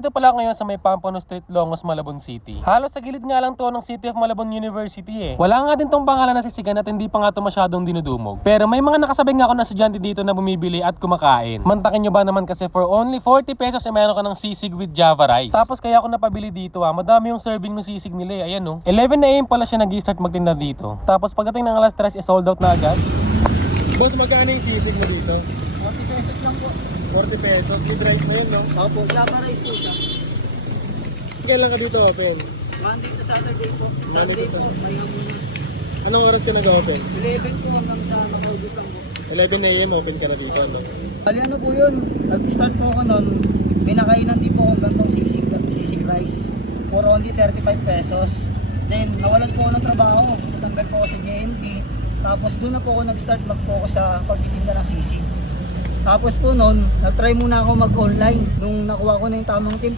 Dito pala ngayon sa may Pampano Street, Longos, Malabon City. Halos sa gilid nga lang to ng City of Malabon University eh. Wala nga din tong pangalan na sisigan at hindi pa nga to masyadong dinudumog. Pero may mga nakasabay nga ako na estudyante dito na bumibili at kumakain. Mantakin nyo ba naman kasi for only 40 pesos eh meron ka ng sisig with Java rice. Tapos kaya ako napabili dito madami yung serving ng sisig nila eh. Ayan oh. 11 AM pala siya nag-start magtinda dito. Tapos pagdating ng alas 3 sold out na agad. Boss, magkano yung sisig mo dito? 40 pesos lang po. 40 pesos. With rice na yun, no? Opo, Java rice po siya. Kailan ka dito open? Monday to Saturday po. Monday Sunday to po, may muna. Anong oras ka nag-open? 11 po hanggang sa makaubos lang po. 11 AM open ka na dito, no? Bali ano po yun, nag-start po ako nun, pinakainan din po akong gantong sisig rice for only 35 pesos. Then nawalan po ako ng trabaho, natanggal po ako sa JNT. Tapos doon na po ako nag-start mag-focus sa pagtitinda ng sisig. Tapos po noon, nag-try muna ako mag-online. Nung nakuha ko na yung tamang